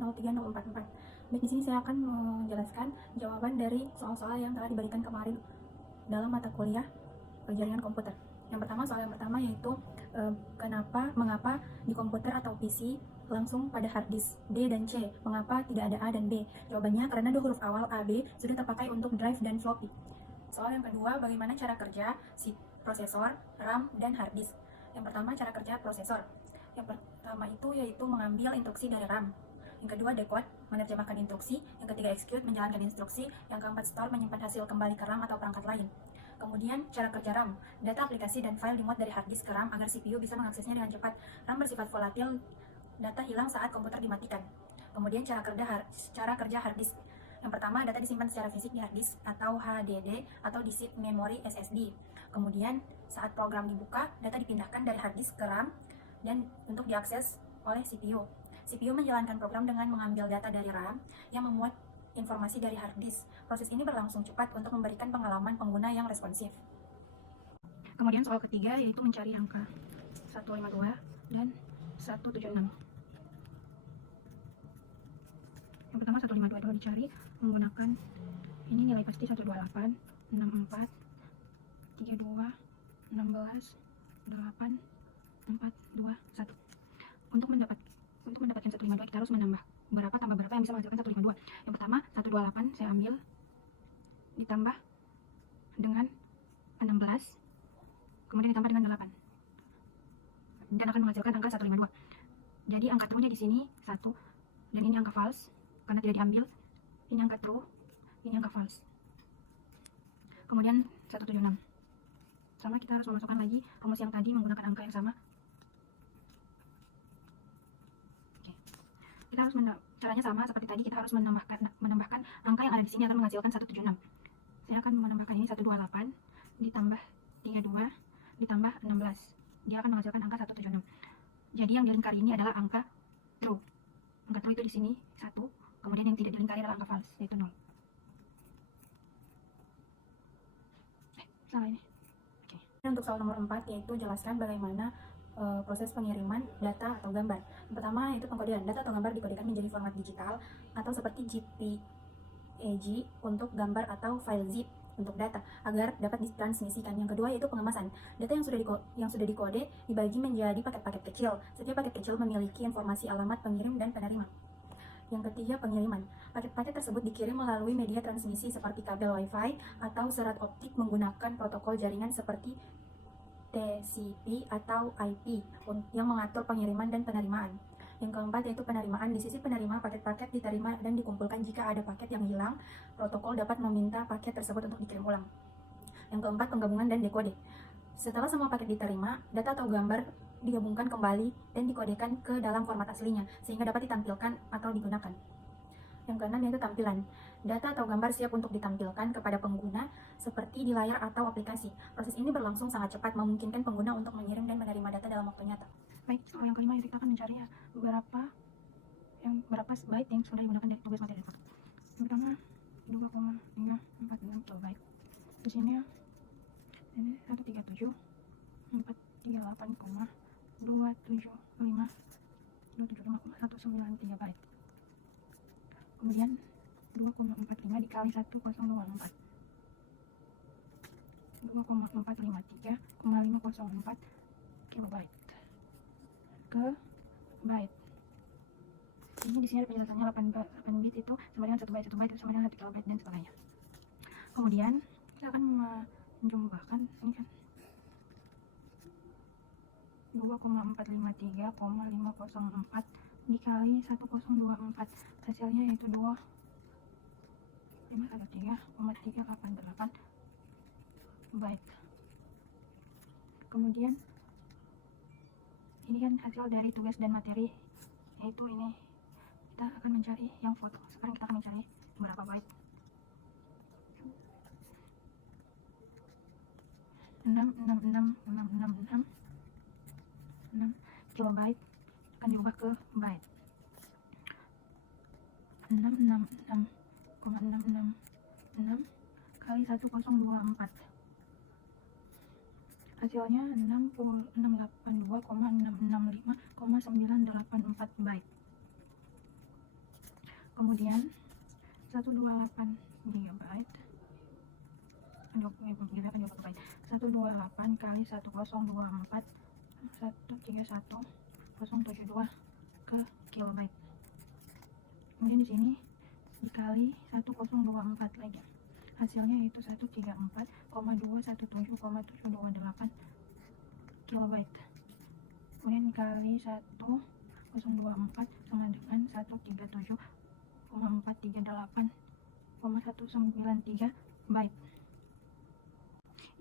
0,203,044. Baik, di sini saya akan menjelaskan jawaban dari soal-soal yang telah diberikan kemarin dalam mata kuliah jaringan komputer. Yang pertama, soal yang pertama yaitu mengapa di komputer atau PC langsung pada hard disk D dan C, mengapa tidak ada A dan B? Jawabannya karena dua huruf awal A, B sudah terpakai untuk drive dan floppy. Soal yang kedua, bagaimana cara kerja si prosesor, RAM, dan hard disk? Yang pertama, cara kerja prosesor. Yang pertama itu yaitu mengambil instruksi dari RAM. Yang kedua, decode, menerjemahkan instruksi. Yang ketiga, execute, menjalankan instruksi. Yang keempat, store, menyimpan hasil kembali ke RAM atau perangkat lain. Kemudian, cara kerja RAM. Data aplikasi dan file dimuat dari hard disk ke RAM agar CPU bisa mengaksesnya dengan cepat. RAM bersifat volatil, data hilang saat komputer dimatikan. Kemudian, cara kerja hard disk. Yang pertama, data disimpan secara fisik di hard disk atau HDD atau di seat memory SSD. Kemudian, saat program dibuka, data dipindahkan dari hard disk ke RAM dan untuk diakses oleh CPU. CPU menjalankan program dengan mengambil data dari RAM yang memuat informasi dari hard disk. Proses ini berlangsung cepat untuk memberikan pengalaman pengguna yang responsif. Kemudian soal ketiga yaitu mencari angka 152 dan 176. Yang pertama 152 dulu dicari menggunakan ini nilai pasti 128, 64, 32, 16, 8, 4, 2, 1. Untuk mendapatkan 152 kita harus menambah berapa tambah berapa yang bisa menghasilkan 152. Yang pertama 128 saya ambil ditambah dengan 16 kemudian ditambah dengan 8 dan akan menghasilkan angka 152. Jadi angka true-nya di sini 1 dan ini angka false karena tidak diambil. Ini angka true, ini angka false. Kemudian 176. Sama, kita harus memasukkan lagi rumus yang tadi menggunakan angka yang sama. Kita harus caranya sama seperti tadi, kita harus menambahkan angka yang ada di sini akan menghasilkan 176. Saya akan menambahkan ini 128 ditambah 32 ditambah 16. Dia akan menghasilkan angka 176. Jadi yang dilingkari ini adalah angka true. Angka true itu di sini 1, kemudian yang tidak dilingkari adalah angka false yaitu 0. Salah ini. Oke. Untuk soal nomor 4 yaitu jelaskan bagaimana proses pengiriman data atau gambar. Yang pertama itu pengkodean. Data atau gambar dikodekan menjadi format digital atau seperti JPEG untuk gambar atau file zip untuk data agar dapat ditransmisikan. Yang kedua yaitu pengemasan. Data yang sudah dikode dibagi menjadi paket-paket kecil. Setiap paket kecil memiliki informasi alamat pengirim dan penerima. Yang ketiga, pengiriman. Paket-paket tersebut dikirim melalui media transmisi seperti kabel Wi-Fi atau serat optik menggunakan protokol jaringan seperti TCP atau IP yang mengatur pengiriman dan penerimaan. Yang keempat yaitu penerimaan. Di sisi penerima, paket-paket diterima dan dikumpulkan. Jika ada paket yang hilang, protokol dapat meminta paket tersebut untuk dikirim ulang. Yang keempat, penggabungan dan dekode. Setelah semua paket diterima, data atau gambar digabungkan kembali dan dikodekan ke dalam format aslinya sehingga dapat ditampilkan atau digunakan. Yang keenam yaitu tampilan. Data atau gambar siap untuk ditampilkan kepada pengguna seperti di layar atau aplikasi. Proses ini berlangsung sangat cepat, memungkinkan pengguna untuk mengirim dan menerima data dalam waktu nyata. Baik, soal yang kelima kita akan mencari berapa byte yang sudah digunakan dari tugas materi. Yang pertama 2,346 kilobyte. Di sini ini 137 438,275,193 byte. Kemudian 2,45 dikali 1024 2,453,504 kilobyte ke byte. Ini di sini ada penjelasannya 8 bit itu sama dengan 1 byte itu sama dengan 1 kilobyte dan sebagainya. Kemudian kita akan menjumlahkan ini kan 2,453,504 dikali 1024 hasilnya yaitu 2513,388 byte. Kemudian ini kan hasil dari tugas dan materi yaitu ini kita akan mencari yang foto. Sekarang kita akan mencari berapa byte. 6 kilobyte akan diubah ke byte. 666,666 kali 1024 hasilnya 682,665,984 byte. Kemudian 128 GB, 128 kali 1024 131072 ke kilobyte. Kemudian di sini dikali 1024 lagi, hasilnya itu 134,217,728 kilobyte. Kemudian dikali 1024 sama dengan 137,438,193 byte.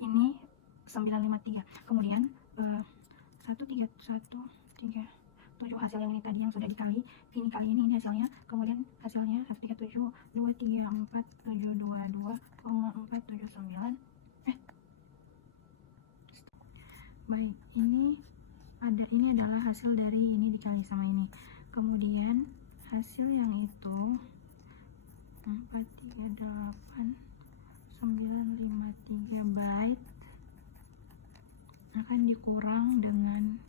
Ini 953. Kemudian 13137 hasil yang ini tadi yang sudah dikali, ini kali ini hasilnya. Kemudian hasilnya 137,234,479. Baik, ini adalah hasil dari ini dikali sama ini. Kemudian hasil yang itu 438953 byte akan dikurang dengan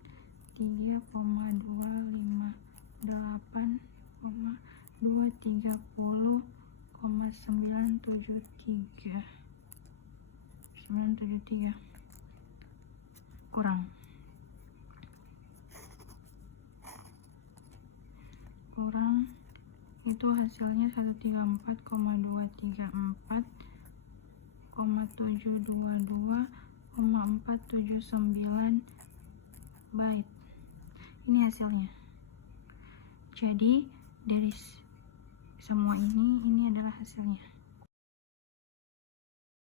3,230,973 kurang itu hasilnya 134,234,722,479 byte. Ini hasilnya. Jadi dari semua ini adalah hasilnya.